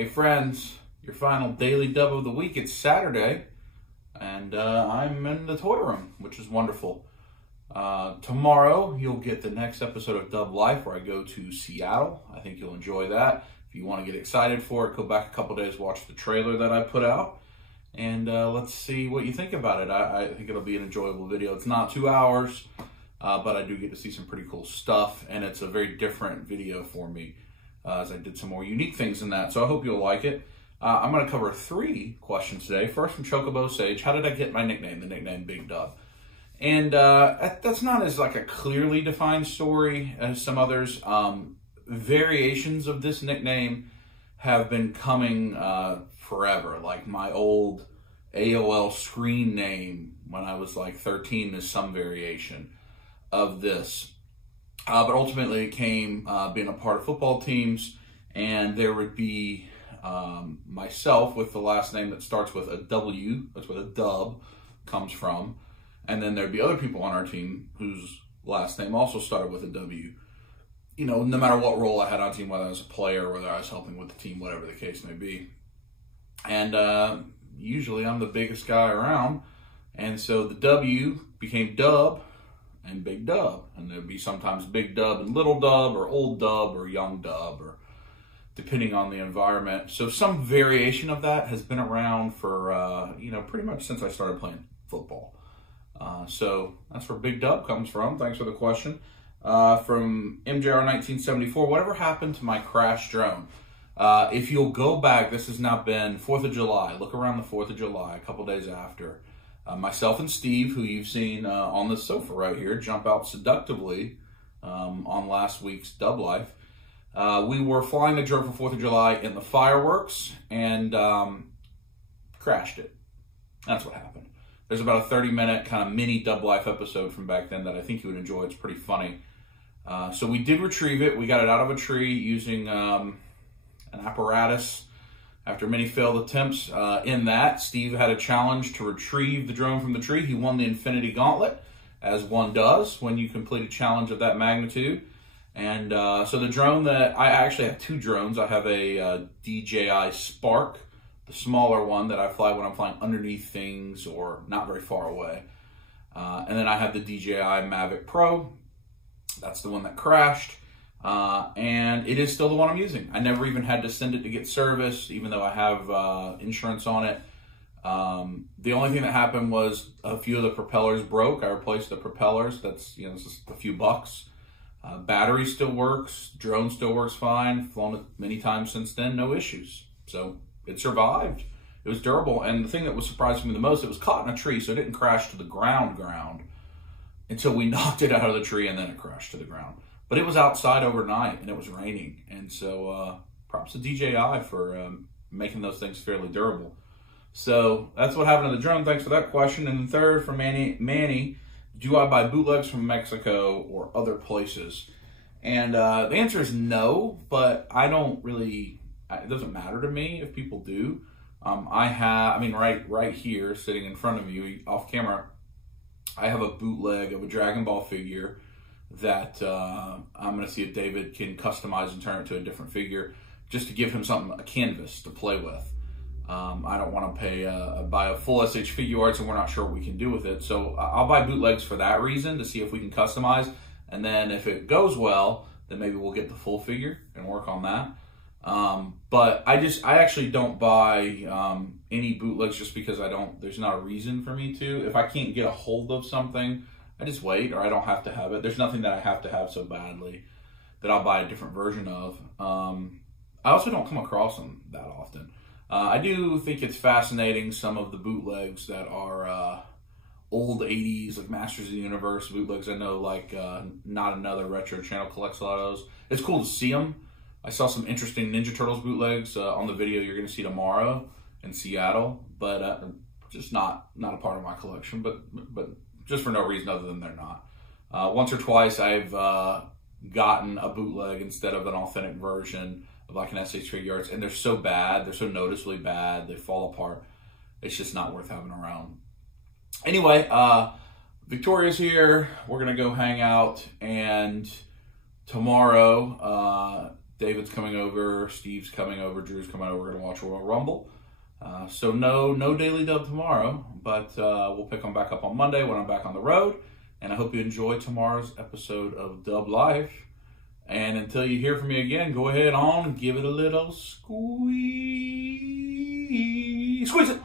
Hey friends, your final daily dub of the week. It's Saturday, and I'm in the toy room, which is wonderful. Tomorrow, you'll get the next episode of Dub Life, where I go to Seattle. I think you'll enjoy that. If you want to get excited for it, go back a couple days, watch the trailer that I put out, and let's see what you think about it. I think it'll be an enjoyable video. It's not 2 hours, but I do get to see some pretty cool stuff, and it's a very different video for me, as I did some more unique things in that, so I hope you'll like it. I'm going to cover 3 questions today. First from Chocobo Sage, how did I get my nickname, the nickname Big Dub? And that's not as like a clearly defined story as some others. Variations of this nickname have been coming forever. Like my old AOL screen name when I was like 13 is some variation of this. But ultimately it came being a part of football teams, and there would be myself with the last name that starts with a W. That's where the dub comes from. And then there'd be other people on our team whose last name also started with a W. You know, no matter what role I had on team, whether I was a player, whether I was helping with the team, whatever the case may be. And usually I'm the biggest guy around. And so the W became Dub and Big Dub. And there'd be sometimes Big Dub and Little Dub, or Old Dub, or Young Dub, or depending on the environment. So some variation of that has been around for, pretty much since I started playing football. So that's where Big Dub comes from. Thanks for the question. From MJR1974, whatever happened to my crash drone? If you'll go back, this has now been 4th of July. Look around the 4th of July, a couple days after. Myself and Steve, who you've seen on the sofa right here, jump out seductively on last week's Dub Life. We were flying the drone for 4th of July in the fireworks and crashed it. That's what happened. There's about a 30-minute kind of mini Dub Life episode from back then that I think you would enjoy. It's pretty funny. So we did retrieve it. We got it out of a tree using an apparatus after many failed attempts. In that, Steve had a challenge to retrieve the drone from the tree. He won the Infinity Gauntlet, as one does when you complete a challenge of that magnitude. And so the drone that I actually have 2 drones. I have a DJI Spark, the smaller one that I fly when I'm flying underneath things or not very far away. And then I have the DJI Mavic Pro. That's the one that crashed. And it is still the one I'm using. I never even had to send it to get serviced, even though I have insurance on it. The only thing that happened was a few of the propellers broke. I replaced the propellers. That's, it's just a few bucks. Battery still works. Drone still works fine. Flown it many times since then. No issues. So it survived. It was durable. And the thing that was surprising me the most, it was caught in a tree, so it didn't crash to the ground until we knocked it out of the tree, and then it crashed to the ground. But it was outside overnight, and it was raining. And so props to DJI for making those things fairly durable. So that's what happened to the drone. Thanks for that question. And the third from Manny, do I buy bootlegs from Mexico or other places? And the answer is no, but I don't really... It doesn't matter to me if people do. Right here, sitting in front of you, off camera, I have a bootleg of a Dragon Ball figure that I'm going to see if David can customize and turn it to a different figure, just to give him something, a canvas to play with. I don't want to buy a full SH Figuarts, and we're not sure what we can do with it. So I'll buy bootlegs for that reason, to see if we can customize. And then if it goes well, then maybe we'll get the full figure and work on that. But I actually don't buy any bootlegs just because there's not a reason for me to. If I can't get a hold of something, I just wait, or I don't have to have it. There's nothing that I have to have so badly that I'll buy a different version of. I also don't come across them that often. I do think it's fascinating, some of the bootlegs that are old 80s, like Masters of the Universe bootlegs. I know, like, Not Another Retro Channel collects a lot of those. It's cool to see them. I saw some interesting Ninja Turtles bootlegs on the video you're going to see tomorrow in Seattle, but just not a part of my collection, but just for no reason other than they're not. Once or twice I've gotten a bootleg instead of an authentic version of like an SH Figuarts, and they're so bad, they're so noticeably bad, they fall apart. It's just not worth having around. Anyway, Victoria's here. We're going to go hang out, and tomorrow, David's coming over, Steve's coming over, Drew's coming over. We're going to watch Royal Rumble. So no Daily Dub tomorrow, but we'll pick them back up on Monday when I'm back on the road. And I hope you enjoy tomorrow's episode of Dub Life. And until you hear from me again, go ahead on and give it a little squeeze. Squeeze it!